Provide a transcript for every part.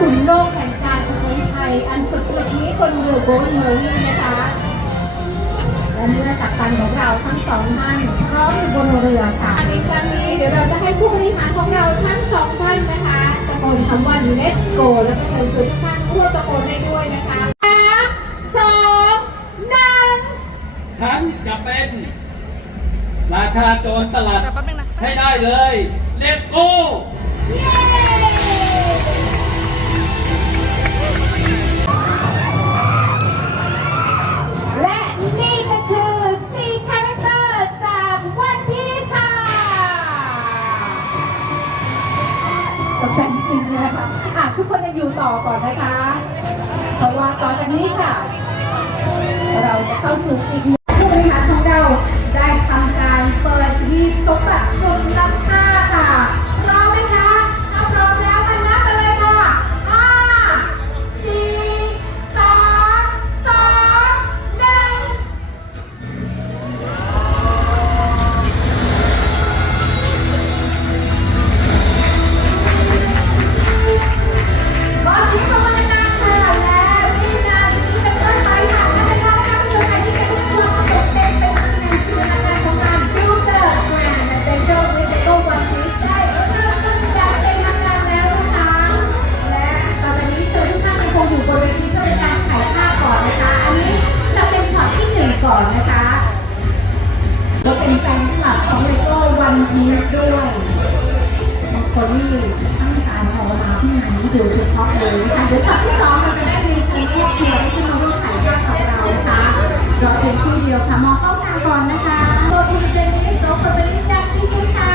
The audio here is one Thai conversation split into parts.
สู่โลกแห่งการผจญภัยอันสุดสวยนี้บนเรือโบนเมอรี่นะคะและเมื่อกัปตันของเราทั้งสองท่านพร้อมอยู่บนเรือค่ะในครั้งนี้เดี๋ยวเราจะให้ผู้บริหารของเราทั้งสองท่านนะคะตะโกนคำว่า let's go แล้วก็เชิญชวนทุกท่านร่วมตะโกนได้ด้วยนะคะสามสองหนึ่งฉันจะเป็นราชาโจรสลัดให้ได้เลย let's go แล ก่อนนะคะ เพราะว่าต่อจากนี้ค่ะ เราจะเข้าสู่อีก นะคะเดี๋ยวช็อตที่สองเราจะได้เรียนเชิญครอบครัวที่มาร่วมถ่ายภาพกับเรานะคะรอเพียงครู่เดียวค่ะมองเข้างานก่อนนะคะโดยคุณเจนนี่โซฟาเป็นนิจังที่ชื่อค่ะ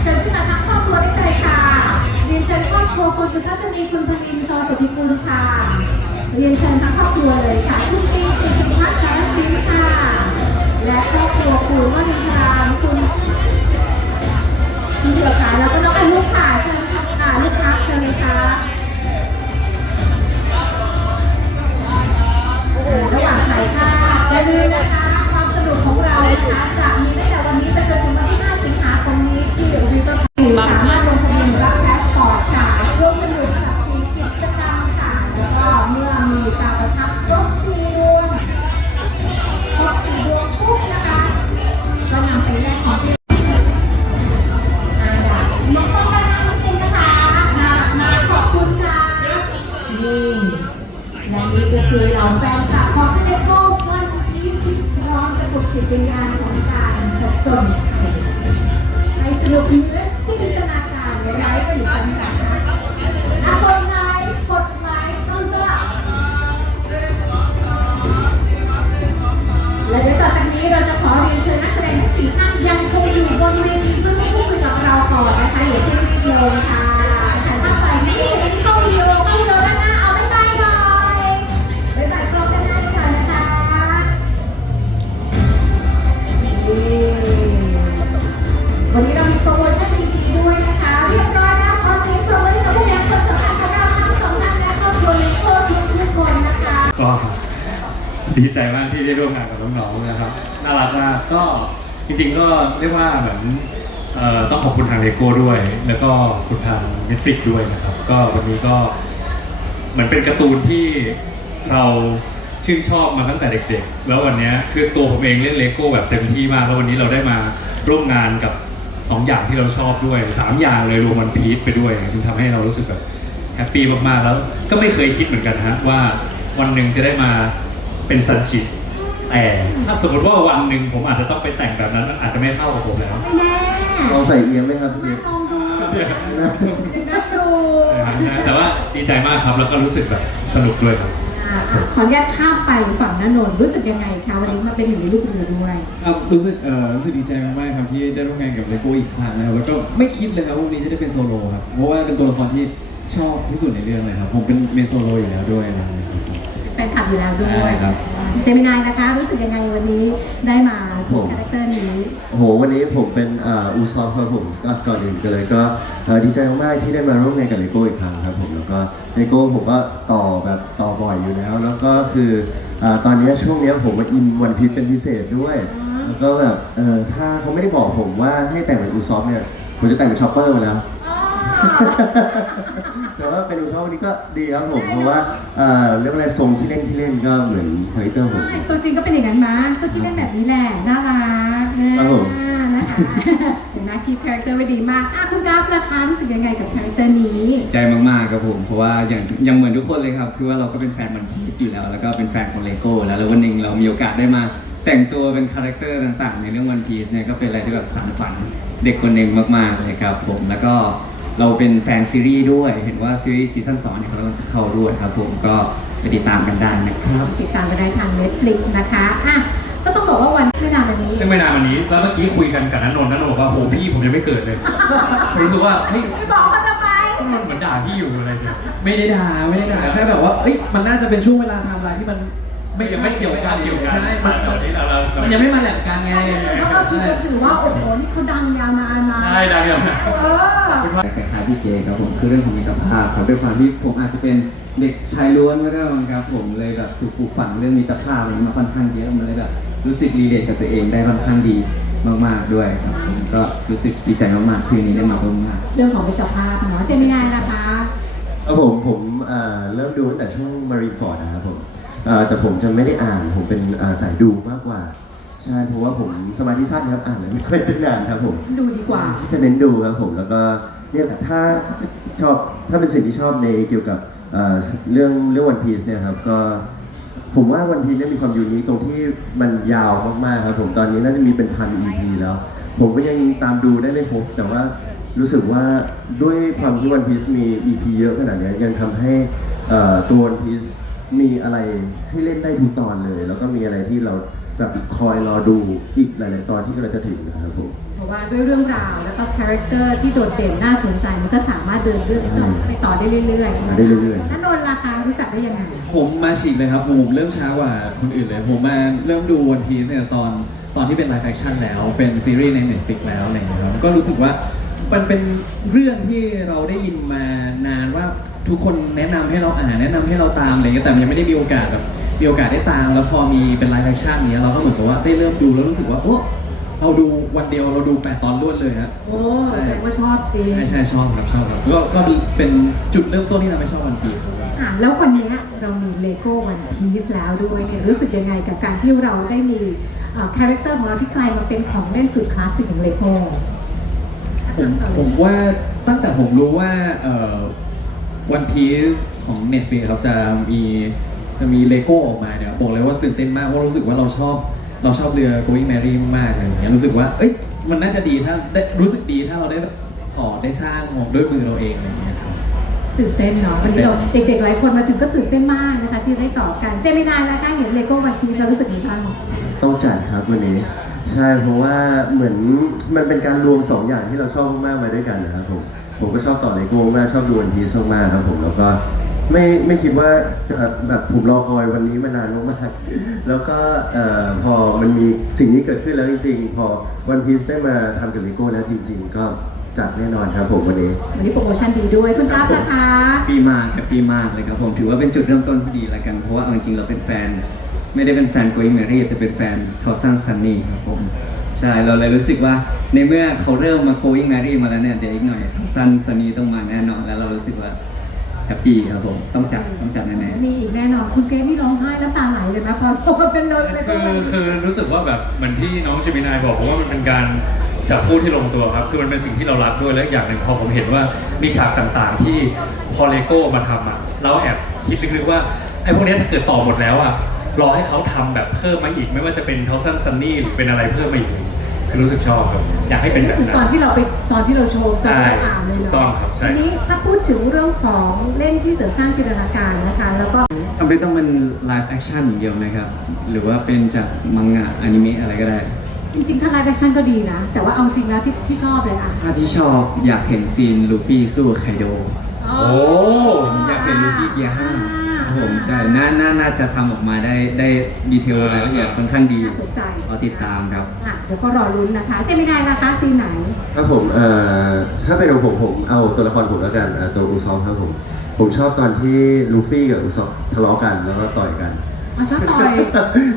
เชิญขึ้นมาทั้งครอบครัวได้เลยค่ะเรียนเชิญครอบครัวคุณสุทัศนีคุณพลินชอสุธิกุลค่ะ เรียนเชิญทั้งครอบครัวเลยค่ะคุณตีคุณสุภัสสารศิลป์ค่ะ และครอบครัวคุณวณิธรามคุณคุณเดียวค่ะแล้วก็น้องไอายุค่ะเชิญค่ะลูกค้าเชิญเลยค่ะ นะคะจะมีตั้งแต่วันนี้ไปจนถึงวันที่ 5 สิงหาคมนี้ที่วิว ผ ดีใจมากที่ได้ร่วมงานกับน้องๆนะครับน่ารักมากก็จริงๆก็เรียกว่าเหมือนเอ่อต้องขอบคุณทางเลโก้ด้วย แล้วก็ขอบคุณทางเน็ตฟิกด้วยนะครับ ก็วันนี้ก็เหมือนเป็นการ์ตูนที่เราชื่นชอบมาตั้งแต่เด็กๆ แล้ววันนี้คือตัวผมเองเล่นเลโก้แบบเต็มที่มาก แล้ววันนี้เราได้มาร่วมงานกับสองอย่างที่เราชอบด้วยสามอย่างเลยรวมวันพีชไปด้วยจึงทำให้เรารู้สึกแบบแฮปปี้มากๆ แล้วก็ไม่เคยคิดเหมือนกันฮะว่าวันหนึ่งจะได้มา เป็นซันจิแต่ถ้าสมมติว่าวันหนึ่งผมอาจจะต้องไปแต่งแบบนั้นมันอาจจะไม่เข้ากับผมแล้วไม่แน่ลองใส่เอียงไหมครับพี่มาลองดูนัดดูแต่ว่าดีใจมากครับแล้วก็รู้สึกแบบสนุกด้วยครับ อ่าขออนุญาตข้ามไปฝั่งนนนท์รู้สึกยังไงคะวันนี้มาเป็นหนึ่งในลูกเรือด้วย ครับรู้สึกเอ่อรู้สึกดีใจมากๆครับที่ได้ร่วมงานกับเลโก้อีกครั้งนะครับแล้วก็ไม่คิดเลยครับว่าวันนี้จะได้เป็นโซโล่ครับเพราะว่าเป็นตัวละครที่ชอบที่สุดในเรื่องเลยครับผมเป็นเมนโซโล่อยู่แล้วด้วยนะครับแฟ นคลับอยู่แล้วด้วยใช่ครับ เจมินายนะคะ รู้สึกยังไงวันนี้ได้มาสวมคาแรคเตอร์นี้ โอ้โหวันนี้ผมเป็นอ่าอูซอฟครับผมก็ก่อนอื่นก็เลยก็เอ่อดีใจมากๆที่ได้มาร่วมงานกับเลโก้อีกครั้งครับผมแล้วก็เลโก้ผมก็ต่อแบบต่อบ่อยอยู่แล้ว แล้วก็คืออ่าตอนนี้ช่วงนี้ผมมาอินวันพีชเป็นพิเศษด้วย แล้วก็แบบเออถ้าเขาไม่ได้บอกผมว่าให้แต่งเป็นอูซอฟเนี่ยผมจะแต่งเป็นชอปเปอร์มาแล้วอ๋อแต่ ว่าเป็นอุซอฟวันนี้ก็ดีครับผมเพราะว่าเอ่อเรียกว่าอะไรทรงที่เล่นที่เล่นก็เหมือนคาแรคเตอร์ผมใช่ตัวจริงก็เป็นอย่างนั้นมาก็ที่เล่นแบบนี้แหละ น่ารักนะครับผมนะคะเห็นไหมคีคาแรคเตอร์ไว้ดีมากอะคุณกราฟราคารู้สึกยังไงกับคาแรคเตอร์นี้ ใจมากๆครับผมเพราะว่าอย่างอย่างเหมือนทุกคนเลยครับคือว่าเราก็เป็นแฟนมันพีซอยู่แล้ว แล้วก็เป็นแฟนของเลโก้แล้วแล้ววันหนึ่งเรามีโอกาสได้มา แต่งตัวเป็นคาแรคเตอร์ต่างๆ ในเรื่องวันพีซเนี่ยก็เป็นอะไรที่แบบสานฝันเด็กคนหนึ่งมากๆเลยครับผมแล้วก็ เราเป็นแฟนซีรีส์ด้วย เห็นว่าซีรีส์ซีซั่นสองเนี่ยเขากำลังจะเข้าด้วยครับผมก็ไปติดตามกันได้นะครับ ติดตามกันได้ทาง Netflix นะคะอะก็ต้องบอกว่าวันไม่นานวันนี้ ซึ่งไม่นานวันนี้แล้วเมื่อกี้คุยกันกับนันนนท์นันนนท์บอกว่าโหพี่ผมยังไม่เกิดเลยผมรู้สึกว่าเฮ้ยไม่บอกเขาทำไมมันเหมือนด่าพี่อยู่อะไรเนี่ยไม่ได้ด่าไม่ได้ด่าแค่แบบว่าเอ้ยมันน่าจะเป็นช่วงเวลาไทม์ไลน์ที่มัน ไม่ยังไม่เกี่ยวกันเกี่ยวกันใช่มันตอนนี้เราเรามันยังไม่มาแหลมกันไงเพราะเราคือจะสื่อว่าโอ้โหนี่เขาดังยาวนานมาใช่ดังอย่างเออ คล้ายๆพี่เจครับผมคือเรื่องของมิตรภาพครับด้วยความที่ผมอาจจะเป็นเด็กชายล้วนไม่ได้มั้งครับผมเลยแบบถูกปลูกฝังเรื่องมิตรภาพอะไรมาค่อนข้างเยอะมันเลยแบบรู้สึกรีเลทกับตัวเองได้ค่อนข้างดีมากๆด้วยครับผมก็รู้สึกดีใจมากๆคืนนี้ได้มาร่วมงาน เรื่องของมิตรภาพเนาะเจมินายนะคะ ครับผมผมเอ่อเริ่มดูตั้งแต่ช่วงมารีฟอร์ดนะครับผมเอ่อ แต่ผมจะไม่ได้อ่านผมเป็นเอ่อสายดูมากกว่า ใช่เพราะว่าผมสมาธิสั้นครับอ่านแล้วไม่ค่อยได้นานครับผมดูดีกว่าจะเน้นดูครับผมแล้วก็เนี่ยแหละถ้าชอบถ้าเป็นสิ่งที่ชอบในเกี่ยวกับเอ่อเรื่องเรื่องวันพีซเนี่ยครับก็ผมว่าวันพีซเนี่ยมีความยูนิคตรงที่มันยาวมากๆครับผมตอนนี้น่าจะมีเป็นพัน EP แล้ว ผมก็ยังตามดูได้ไม่ครบแต่ว่ารู้สึกว่าด้วยความที่วันพีซมี EP เยอะขนาดเนี้ยยังทำให้เอ่อตัววันพีซ มีอะไรให้เล่นได้ทุกตอนเลย แล้วก็มีอะไรที่เราแบบคอยรอดูอีกหลาย ๆ ตอนที่เราจะถึงนะครับผมเพราะว่าด้วยเรื่องราวแล้วก็คาแรคเตอร์ที่โดดเด่นน่าสนใจมันก็สามารถเดินเรื่องต่อไปต่อได้เรื่อยๆมาได้เรื่อยๆนั่นนนท์ราคารู้จักได้ยังไง ผมมาฉีกเลยครับผมเริ่มช้ากว่าคนอื่นเลย ผมมาเริ่มดูวันพีซเนี่ยตอนตอนที่เป็นไลฟ์แฟคชั่นแล้วเป็นซีรีส์ใน Netflix แล้วอะไรอย่างเงี้ยครับก็รู้สึกว่า มันเป็นเรื่องที่เราได้ยินมานานว่าทุกคนแนะนำให้เราอ่านแนะนำให้เราตามอะไรเงี้ยแต่มันยังไม่ได้มีโอกาสแบบมีโอกาสได้ตาม แล้วพอมีเป็นไลฟ์แฟคชั่นเนี้ยเราก็เหมือนกับว่าได้เริ่มดูแล้วรู้สึกว่าโอ้เราดูวันเดียวเราดูแปดตอนรวดเลยฮะโอ้แสดงว่าชอบเองใช่ใช่ชอบครับชอบครับก็ก็เป็นจุดเริ่มต้นที่ทำให้ชอบวันพีซครับ อะแล้ววันเนี้ยเรามีเลโก้วันพีซแล้วด้วยเนี่ยรู้สึกยังไงกับการที่เราได้มีคาแรคเตอร์ของเราที่กลายมาเป็นของเล่นสุดคลาสสิกของเลโก้ ผมผมว่าตั้งแต่ผมรู้ว่าเอ่อวันพีซของ Netflix ครับจะมีจะมีเลโก้ออกมาเนี่ยบอกเลยว่าตื่นเต้นมากเพราะรู้สึกว่าเราชอบเราชอบเรือ Going Merry มากๆอะไรอย่างเงี้ยรู้สึกว่า เอ้ยมันน่าจะดีถ้าได้รู้สึกดีถ้าเราได้ต่อได้สร้างด้วยมือเราเองอะไรอย่างเงี้ยครับ ตื่นเต้นเนาะวันนี้เราเด็กๆหลายคนมาถึงก็ตื่นเต้นมากนะคะที่ได้ต่อกันเจมินายนะคะเห็นเลโก้วันพีซเรารู้สึกยังไงบ้างต้องจัดครับวันนี้ ใช่เพราะว่าเหมือนมันเป็นการรวมสองอย่างที่เราชอบมากๆมาด้วยกันนะครับผมผมก็ชอบต่อเลโก้มากชอบดูวันพีซมากๆครับผมแล้วก็ไม่ไม่คิดว่าจะแบบผมรอคอยวันนี้มานานมากๆแล้วก็เอ่อพอมันมีสิ่งนี้เกิดขึ้นแล้วจริง ๆ พอวันพีซได้มาทำกับเลโก้แล้วจริง ๆ ก็จัดแน่นอนครับผมวันนี้ วันนี้โปรโมชั่นดีด้วยคุณกราฟนะคะ ปีมากแฮปปี้มากเลยครับผมถือว่าเป็นจุดเริ่มต้นที่ดีแล้วกันเพราะว่าเอาจริงๆเราเป็นแฟน ไม่ได้เป็นแฟน Going Merry แต่เป็นแฟน Thousand Sunny ครับผม ใช่เราเลยรู้สึกว่าในเมื่อเขาเริ่มมา Going Merry มาแล้วเนี่ยเดี๋ยวอีกหน่อย Thousand Sunny ต้องมาแน่นอนแล้วเรารู้สึกว่าแฮปปี้ครับผมต้องจัดต้องจัดแน่ๆ มีอีกแน่นอนคุณเกรซนี่ร้องไห้น้ำตาไหลเลยนะพอพอเป็นเลยเลยก็คือมันคือรู้สึกว่าแบบเหมือนที่น้องเจมินายบอกผมว่ามันเป็นการจับคู่ที่ลงตัวครับ คือมันเป็นสิ่งที่เรารักด้วยและอีกอย่างหนึ่งพอผมเห็นว่ามีฉากต่างๆ ที่พอเลโก้มาทำอะเราแอบคิดลึกๆว่าไอ้พวกเนี้ยถ้าเกิดต่อหมดแล้วอะ รอให้เขาทำแบบเพิ่มมาอีก ไม่ว่าจะเป็นเทาซันซันนี่หรือเป็นอะไรเพิ่มมาอีกคือรู้สึกชอบครับอยากให้เป็นแบบถึงนั้นตอนที่เราไปตอนที่เราโชว์ตอนที่เราอ่านเลยถูเนาะกต้องครับใช่ทีนี้ถ้าพูดถึงเรื่องของเล่นที่เสริมสร้างจินตนาการนะคะแล้วก็จำเป็นต้องเป็น live action อย่างเดียวนะครับ หรือว่าเป็นจากมังงะอนิเมะอะไรก็ได้ จริงๆ ถ้าไลฟ์แอคชั่นก็ดีนะ แต่ว่าเอาจริงแล้วที่ที่ชอบเลยอะถ้าที่ชอบอยากเห็นซีนลูฟี่สู้ไคโดโอ้อยากเห็นลูฟี่เกียร์ห้า ครับผมใช่น่าน่าน่าจะทำออกมาได้ได้ดีเทลรายละเอียดค่อนข้างดีน่าสนใจรอติดตามครับ อะเดี๋ยวก็รอลุ้นนะคะเจมินายนะคะซีนไหน ครับผมเอ่อถ้าเป็นของผมผมเอาตัวละครผมแล้วกันเอ่อตัวอุซอฟครับผม ผมชอบตอนที่ลูฟี่กับอุซอฟทะเลาะกันแล้วก็ต่อยกันอ๋อชอบต่อย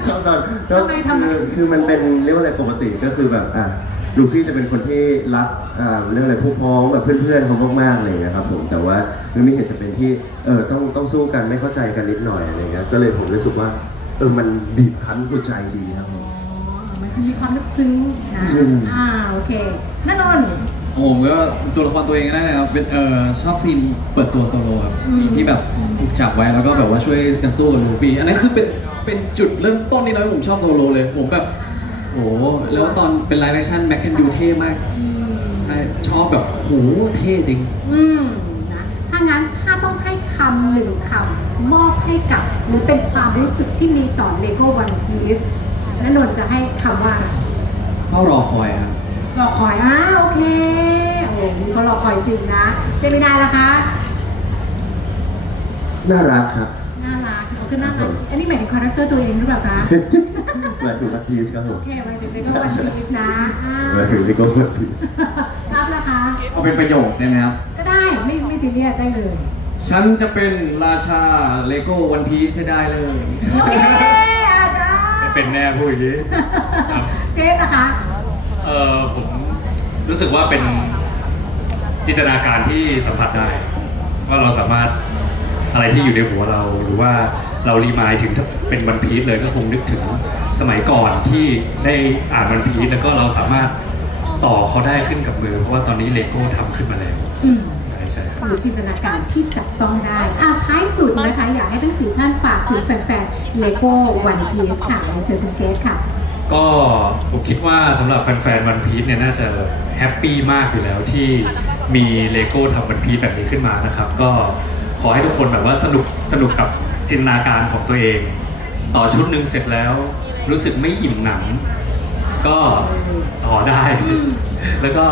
ชอบตอนก็ทำไมทำไม คือคือมันเป็นเรียกว่าอะไรปกติก็คือแบบอะ ลูฟี่จะเป็นคนที่รักอ่าเรื่องอะไรพวกพ้องแบบเพื่อนๆเขามากๆเลยนะครับผมแต่ว่าลูมี่เห็นจะเป็นที่เออต้องต้องสู้กันไม่เข้าใจกันนิดหน่อยอะไรเงี้ยก็เลยผมรู้สึกว่าเออมันบีบคั้นหัวใจดีครับผมมันมีความลึกซึ้งนะอืม อ่าโอเคนันนท์ผมก็ตัวละครตัวเองก็ได้นะครับเป็นเออชอบซีนเปิดตัวโซโลครับซีนที่แบบถูกจับไว้แล้วก็แบบว่าช่วยกันสู้กับลูฟี่อันนั้นคือเป็นเป็นจุดเริ่มต้นที่ทำให้ผมชอบโซโลเลย ผมแบบ โอ้โหแล้วตอนเป็นไลฟ์แอคชั่นแม็กคนดูเท่มากใช่ชอบแบบโหเท่จริง อืมนะถ้างั้นถ้าต้องให้คำหนึ่งคำมอบให้กับ หรือเป็นความรู้สึกที่มีต่อ Lego One Piece นันนนท์จะให้คำว่าอะไร เฝ้ารอคอยครับ รอคอยอ่าโอเค โอ้มีเขารอคอยจริงนะ เจมินายล่ะคะ น่ารักครับ น่ารักเขาคือน่ารัก อันนี้หมายถึงคาแรคเตอร์ตัวเองหรือเปล่าคะ หมายถึงวันพีซครับผโอเคไว้ถึง Lego One Piece นะอ่าหมายถึงลิโก้วันพีซรับนะคะ เอาเป็นประโยคได้ไหมครับ ก็ได้ไม่ไม่ซีเรียสได้เลยฉันจะเป็นราชาเลโก้วันพีซให้ได้เลย โอเคอาจารย์เป็นแน่พูดอย่างนี้ครับเกรซนะคะ เออผมรู้สึกว่าเป็นจินตนาการที่สัมผัสได้ว่าเราสามารถอะไรที่อยู่ในหัวเราหรือว่า เรารีมายถึงถ้าเป็นวันพีซเลยก็คงนึกถึงสมัยก่อนที่ได้อ่านวันพีซแล้วก็เราสามารถต่อเขาได้ขึ้นกับมือ เพราะว่าตอนนี้เลโก้ทำขึ้นมาแล้วอืม ใช่ใช่ครับหรือจินตนาการที่จับต้องได้อ่าท้ายสุดนะคะ อยากให้ทั้งสี่ท่านฝากถึงแฟนๆ Lego One Piece ค่ะเชิญคุณเกรซค่ะ ก็ผมคิดว่าสำหรับแฟนๆวันพีซเนี่ยน่าจะแฮปปี้มากอยู่แล้วที่มีเลโก้ทำวันพีซแบบนี้ขึ้นมานะครับ ก็ขอให้ทุกคนแบบว่าสนุกสนุกกับ จินตนาการของตัวเอง ต่อชุดหนึ่งเสร็จแล้ว รู้สึกไม่อิ่มหนัง ก็ต่อได้ แล้วก็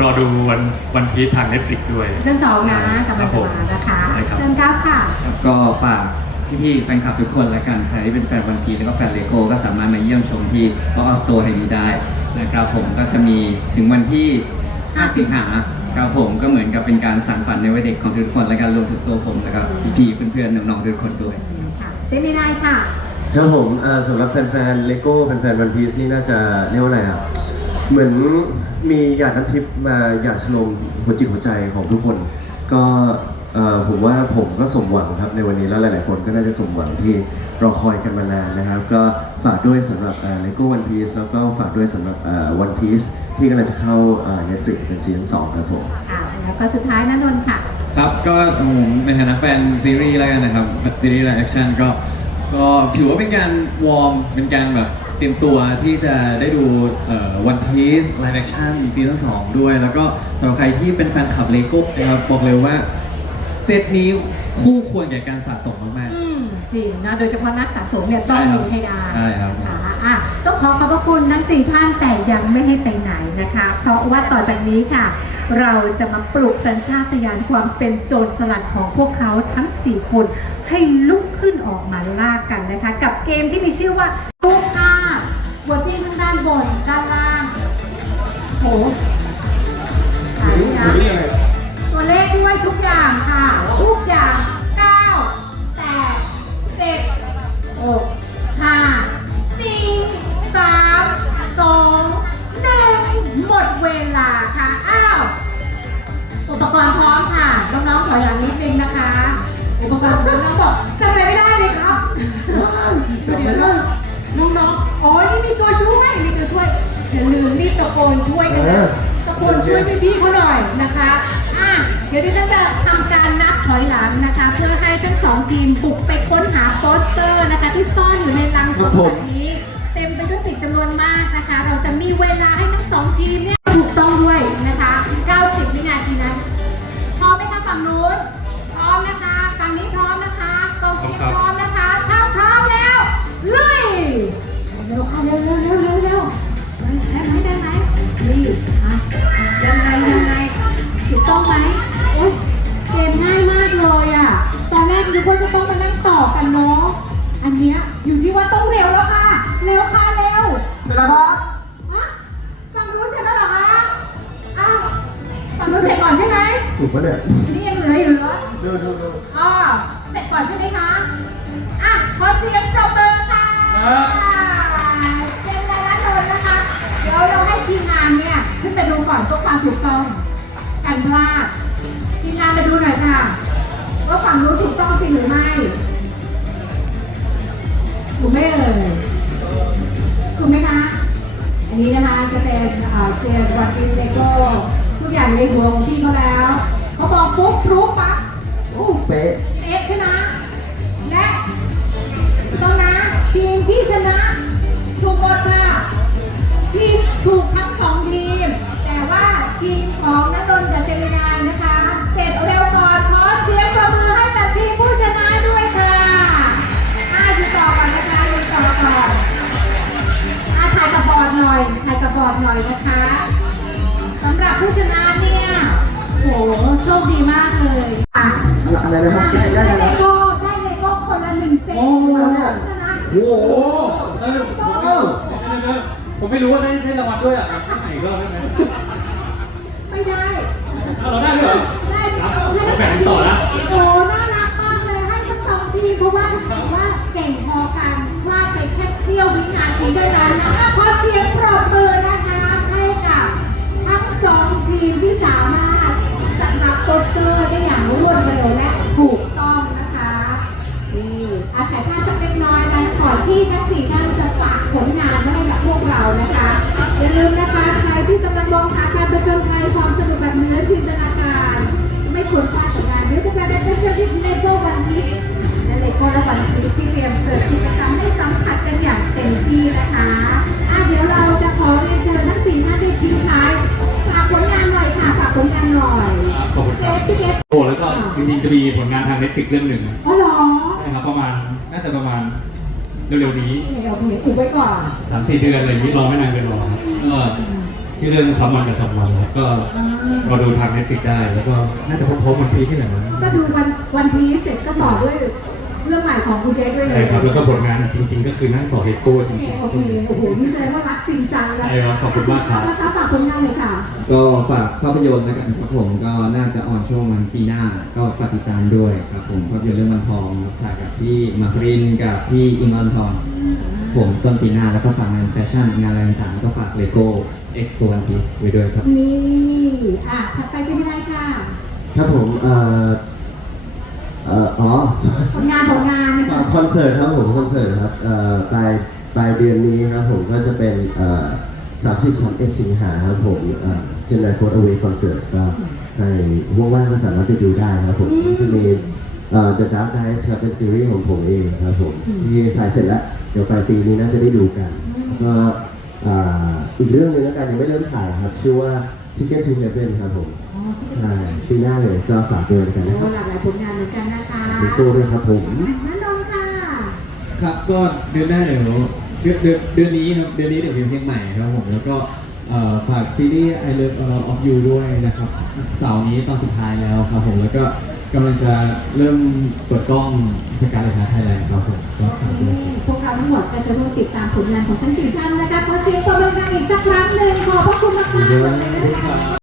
รอดูวันวันพีซทาง Netflix ด้วยซีซั่นสองนะกำลังจะมานะคะใช่ครับเชิญครับค่ะ ก็ฝากพี่ๆแฟนคลับทุกคนและกันใครที่เป็นแฟนวันพีแล้วก็แฟนเลโก้ก็สามารถมาเยี่ยมชมที่ p o อ s t o r e แห่งนี้ได้นะครับผมก็จะมีถึงวันที่ 5 สิงหา ครับผมก็เหมือนกับเป็นการสานฝันในวัยเด็กของทุกคนและการรวมถึงตัวผมแล้วก็พี่ๆเพื่อนๆน้องๆทุกคนด้วย ค่ะเจมินายค่ะ ครับผมเอ่อสำหรับแฟนๆเลโก้แฟนๆวันพีซนี่น่าจะเรียกว่าอะไรอะเหมือนมีหยาดน้ำทิพย์มาหยาดชโลมหัวจิตหัวใจของทุกคน ก็เอ่อผมว่าผมก็สมหวังครับในวันนี้แล้วหลายๆคนก็น่าจะสมหวังที่ รอคอยกันมานานนะครับ ก็ฝากด้วยสำหรับเลโก้วันพีซแล้วก็ฝากด้วยสำหรับวันพีซที่กำลังจะเข้าเน็ตฟลิกเป็นซีซั่นสองครับผมอ่าแล้วก็สุดท้ายนันนนท์ค่ะ ครับก็ผมในฐานะแฟนซีรีส์แล้วกันนะครับ ซีรีส์ไลฟ์แอคชั่นก็ก็ถือว่าเป็นการวอร์มเป็นการแบบเตรียมตัวที่จะได้ดูวันพีซไลฟ์แอคชั่นซีซั่นสองด้วย แล้วก็สำหรับใครที่เป็นแฟนคลับเลโก้นะครับบอกเลยว่าเซตนี้คู่ควรแก่การสะสมมากอืม จริงนะโดยเฉพาะนักสะสมเนี่ยต้องใช่ครับมีให้ได้ใช่ครับอ่าอะต้องขอขอบพระคุณทั้งสี่ท่านแต่ยังไม่ให้ไปไหนนะคะ เพราะว่าต่อจากนี้ค่ะ เราจะมาปลุกสัญชาตญาณความเป็นโจรสลัดของพวกเขาทั้ง 4 คน ให้ลุกขึ้นออกมาล่ากันนะคะ กับเกมที่มีชื่อว่ารูปภาพบนที่ข้างด้านบนด้านล่างโหอ่านนะตัวเลขด้วยทุกอย่างค่ะทุกอย่าง ลาค่ะ อ้าว อุปกรณ์พร้อมค่ะ น้องๆถอยหลังนิดนึงนะคะ อุปกรณ์ของน้องๆบอกจำอะไรไม่ได้เลยครับเดี๋ยวนะน้องๆ อ๋อ นี่มีตัวช่วย มีตัวช่วยอย่าลืมรีบตะโกนช่วยกันนะตะโกนช่วยพี่ๆเขาหน่อยนะคะ อะ เดี๋ยวดิฉันจะทำการนับถอยหลังนะคะ เพื่อให้ทั้งสองทีมบุกไปค้นหาโปสเตอร์นะคะ ที่ซ่อนอยู่ในลังสมบัตินี้ เต็มไปด้วยสิ่งจำนวนมากนะคะ เราจะมีเวลาให้ทั้งสองทีมเนี่ยถูกต้อง ด้วยนะคะ 90 วินาทีนั้นพร้อมไหมคะฝั่งนู้นพร้อมนะคะฝั่งนี้พร้อมนะคะกองเชียร์พร้อมนะคะถ้าพร้อมแล้วลุยเร็วค่ะเร็วเร็วเร็วเร็วเร็วได้ไหมได้ไหมนี่อะยังไงยังไงถูกต้องไหมโอ๊ยเกมง่ายมากเลยอะตอนแรกนึกว่าจะต้องมานั่งต่อกันเนาะอันเนี้ยอยู่ที่ว่าต้องเร็วแล้วค่ะเร็วค่ะเร็วเสร็จแล้วครับ ปะเนี่ยนี่ยังเหลืออยู่เหรอดูดูดูอ๋อเสร็จก่อนใช่ไหมคะอะขอเสียงปรบมือค่ะเชิญนายรัตนนท์นะคะ เดี๋ยวเราให้ทีมงานเนี่ยขึ้นไปดูก่อนเพื่อความถูกต้องกันพลาดทีมงานมาดูหน่อยค่ะว่าฝั่งรู้นถูกต้องจริงหรือไม่ถูกไหมเอ่ยถูกไหมคะอันนี้นะคะจะเป็นเอ่อเซียนวันดิสเลโก้ทุกอย่างในหัวของพี่เขาแล้ว เขาบอกปุ๊บรู้ปั๊บโอ้เป๊ะเอ็กชนะ และต้องนะทีมที่ชนะถูกหมดค่ะทีมถูกทั้งสองทีม แต่ว่าทีมของนักดนกับเจมินายนะคะ เสร็จเร็วก่อนขอเสียงปรบมือให้กับทีมผู้ชนะด้วยค่ะอ่าอยู่ต่อก่อนนะคะอยู่ต่อก่อนอ่าถ่ายกับบอร์ดหน่อยถ่ายกับบอร์ดหน่อยนะคะสำหรับผู้ชนะเนี่ย โหโชคดีมากเลยค่ะอะไรนะครับได้ได้ได้เลโก้ได้เลโก้คนละหนึ่งเซตโอ้นะโอ้โหเออผมไม่รู้ว่าได้ได้รางวัลด้วยอะไหนกรอบได้ไหมไม่ได้เอาเราได้ด้วยเหรอได้ครับผมแบ่งต่อนะโอ้น่ารักมากเลยให้ทั้งสองทีมเพราะว่าถือว่าเก่งพอกันพลาดไปแค่เสี้ยววินาทีเท่านั้นนะคะขอเสียงปรบมือ จริงๆจะมีผลงานทาง Netflix เรื่องหนึ่งอ๋อเหรอใช่ครับประมาณน่าจะประมาณเร็วๆนี้โอเคโอเคอุบไว้ก่อนสามสี่เดือนอะไรอย่างนี้รอไม่นานเกินรอครับก็ชื่อเรื่องซัมวันกับซัมวันครับก็รอดูทาง Netflix ได้แล้วก็น่าจะพร้อมๆวันพีที่ไหนมั้งก็ดูวันวันพีซเสร็จก็ต่อด้วยเรื่องใหม่ของคุณเกสด้วยเลใช่ยครับแล้วก็ผลงานจริง ๆ ก็คือนั่งต่อเลโก้จโอริเคงโอเคโอ้โหนี่แสดงว่ารักจริงจังแล้วใช่ครับขอบคุณมากครับ นะคะฝากผลงานเลยค่ะ ก็ฝากภาพยนตร์แล้วกันครับผมก็น่าจะออนช่วงวันปีหน้า ก็ฝากติดตามด้วยครับผมภาพยนตร์เรื่องมันทองครับถ่ายกับพี่มาครินกับพี่อิงออนทองผมต้นปีหน้าแล้วก็ฝากงานแฟชั่นงานอะไรต่างๆก็ฝากเลโก้เอ็กซ์โปวันพีซไว้ด้วยครับ นี่ อะถัดไปจะไม่ได้ค่ะ ครับผมเอ่อ เอ่ออ๋อผลงานผลงานนะฝาคะกคอนเสิร์ตครับผมคอนเสิร์ตครับเอ่อปลายปลายเดือนนี้ครับผมก็จะเป็นเอ่อ30 31สิงหาครับผมเจนไนโฟร์อเวคอนเสิร์ตก็ใครว่างๆก็สามารถไปดูได้ครับผมจะมีเอ่อ The Dark Knights ครับเป็นซีรีส์ของผมเองครับผมที่สายเสร็จแล้วเดี๋ยวปลายปีนี้น่าจะได้ดูกันก็เอ่ออีกเรื่องหนึงแล้วกันยังไม่เริ่มถ่ายครับ ชื่อว่า Ticket to Heaven ครับผมอ๋อที่เป็น ใช่ปีหน้าเลยก็ฝากด้วยแล้วกันโอ้นะครับหลากหลายผลงานเหมือนกันนะคะมีโก้ด้วยครับผมนั่นนนท์ค่ะ ครับก็เดือนหน้าเดี๋ยวเดือนเดือนเดือนนี้ครับเดือนนี้เดี๋ยวมีเพลงใหม่ครับผมแล้วก็เอ่อฝากซีรีส์ I Love A Lot of You ด้วยนะครับเสาร์นี้ตอนสุดท้ายแล้วครับผมแล้วก็กำลังจะเริ่มเปิดกล้องสการ์เลตไทยแลนด์ครับผมก็ฝากด้วยครับ พวกเราทั้งหมดก็จะร่วมติดตามผลงานของทั้งสี่ท่านนะคะขอเสียงปรบมือดังอีกสักครั้งหนึ่งขอบพระคุณมากๆเลยนะคะ